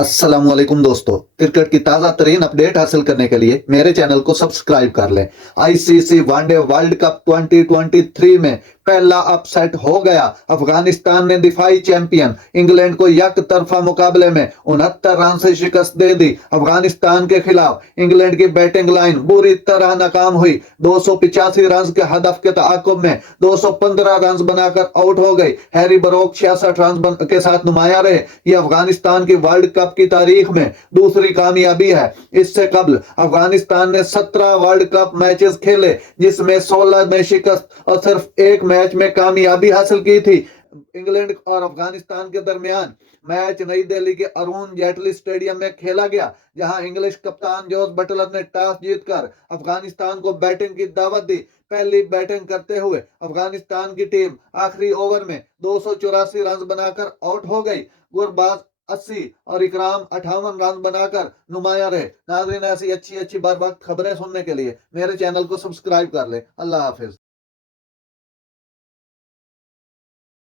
अस्सलामुअलैकुम दोस्तों, क्रिकेट की ताजा तरीन अपडेट हासिल करने के लिए मेरे चैनल को सब्सक्राइब कर लें। आईसीसी वनडे वर्ल्ड कप 2023 में पहला अपसेट हो गया। अफगानिस्तान ने दिफाई चैंपियन इंग्लैंड को एक तरफा मुकाबले में 69 रन से शिकस्त दे दी। अफगानिस्तान के खिलाफ इंग्लैंड की बैटिंग लाइन बुरी तरह नाकाम हुई। 285 रन के हदफ के ताकुब में 215 रन बनाकर आउट हो गई। हैरी ब्रोक 66 रन के साथ नुमाया रहे। ये अफगानिस्तान की वर्ल्ड कप की तारीख में दूसरी कामयाबी है। इससे कबल अफगानिस्तान ने 17 वर्ल्ड कप मैचेस खेले, जिसमें 16 में शिकस्त और सिर्फ एक मैच में कामयाबी हासिल की थी। इंग्लैंड और अफगानिस्तान के दरमियान मैच नई दिल्ली के अरुण जेटली स्टेडियम में खेला गया, जहां इंग्लिश कप्तान जोस बटलर ने टॉस जीतकर अफगानिस्तान को बैटिंग की दावत दी। पहली बैटिंग करते हुए अफगानिस्तान की टीम आखिरी ओवर में 284 रन बनाकर आउट हो गई। गुरबाज 80 और इकराम 58 रन बनाकर नुमाया रहे। नाज़रीन, ऐसी अच्छी अच्छी बार बार खबरें सुनने के लिए मेरे चैनल को सब्सक्राइब कर ले। अल्लाह हाफिज।